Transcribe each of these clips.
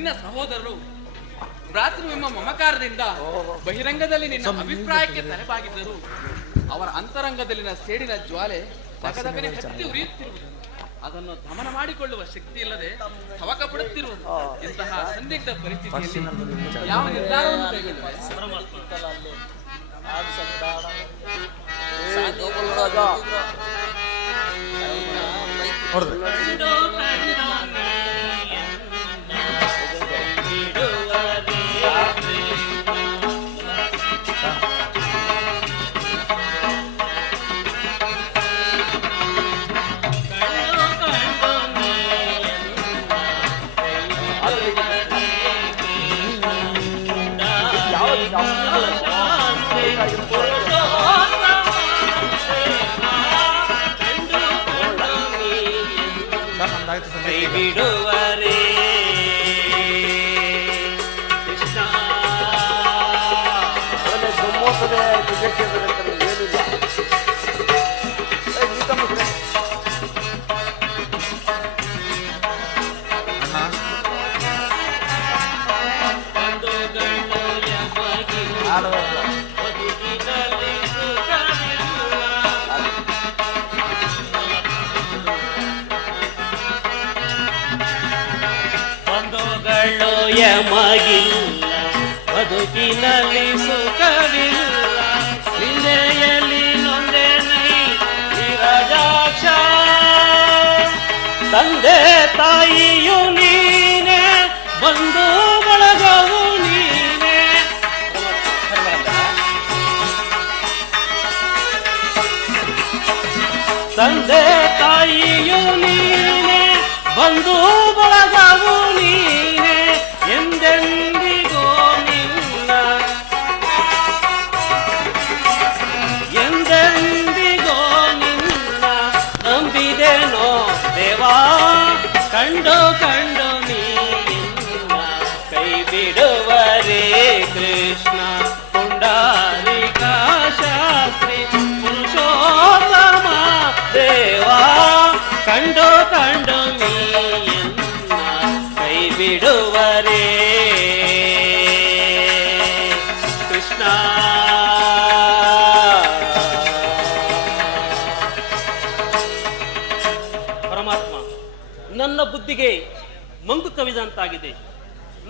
ನಿನ್ನ ಸಹೋದರರು ಭ್ರಾತೃವೆಂಬ ಮಮಕಾರದಿಂದ ಬಹಿರಂಗದಲ್ಲಿ ನಿನ್ನ ಅಭಿಪ್ರಾಯಕ್ಕೆ ತಲೆಬಾಗಿದ್ದರು. ಅವರ ಅಂತರಂಗದಲ್ಲಿನ ಸೇಡಿನ ಜ್ವಾಲೆ ದಗದಗನೆ ಹತ್ತಿ ಉರಿಯುತ್ತಿರುವುದು, ಅದನ್ನು ದಮನ ಮಾಡಿಕೊಳ್ಳುವ ಶಕ್ತಿ ಇಲ್ಲದೆ ತವಕ ಪಡುತ್ತಿರುವುದು. ಇಂತಹ ಸಂದಿಗ್ಧ ಪರಿಸ್ಥಿತಿಯಲ್ಲಿ ಯಾವ ನಿರ್ಧಾರವನ್ನು ಕೈಗೊಳ್ಳುವೆ? ಬಿಡುವರೇ ಕೃಷ್ಣ ಯಮಗಿಲ್ಲ ಬದುಕಿನಲ್ಲಿ ಸುಖವಿಲ್ಲ, ವಿಜಯಲ್ಲಿ ನೊಂದೆ ನೈ ವಿರಜಾಕ್ಷ. ತಂದೆ ತಾಯಿಯು ನೀನೆ, ಬಂಧು ಬಳಗವು ನೀನೆ. ತಂದೆ ತಾಯಿಯು ನೀನೆ, ಬಂಧು ಬಳಗವು ನೀನೆ. ಎಂದೆಂದಿಗೋ ನಿನ್ನ ಎಂದೆಂದಿಗೋ ನಿನ್ನ ನಂಬಿದೆನೋ ದೇವಾ. ಕಂಡು ಕಂಡು ನೀನ್ನ ಕೈ ಬಿಡುವರೇ ಕೃಷ್ಣ. ಪುಂಡರೀಕ ಶಾಸ್ತ್ರಿ ಪುರುಷೋತ್ತಮ ದೇವಾ. ಕಂಡು ಕಂಡು ನೀನ್ನ ಕೈ ಬಿಡುವರೇ ಕೃಷ್ಣ. ಪರಮಾತ್ಮ, ನನ್ನ ಬುದ್ಧಿಗೆ ಮಂಕು ಕವಿದಂತಾಗಿದೆ.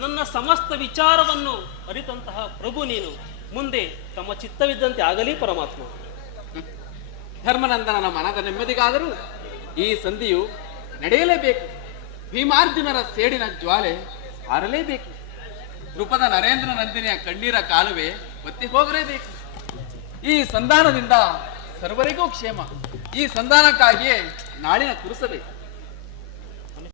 ನನ್ನ ಸಮಸ್ತ ವಿಚಾರವನ್ನು ಅರಿತಂತಹ ಪ್ರಭು ನೀನು. ಮುಂದೆ ತಮ್ಮ ಚಿತ್ತವಿದ್ದಂತೆ ಆಗಲಿ ಪರಮಾತ್ಮ. ಧರ್ಮನಂದನನ ಮನದ ನೆಮ್ಮದಿಗಾದರೂ ಈ ಸಂಧಿಯು ನಡೆಯಲೇಬೇಕು. ಭೀಮಾರ್ಜುನರ ಸೇಡಿನ ಜ್ವಾಲೆ ಆರಲೇಬೇಕು. ನೃಪದ ನರೇಂದ್ರ ನಂದಿನಿಯ ಕಣ್ಣೀರ ಕಾಲುವೆ ಒತ್ತಿ ಹೋಗಲೇಬೇಕು. ಈ ಸಂಧಾನದಿಂದ ಸರ್ವರಿಗೂ ಕ್ಷೇಮ. ಈ ಸಂಧಾನಕ್ಕಾಗಿಯೇ ನಾಳಿನ ಕುರಿಸಬೇಕು.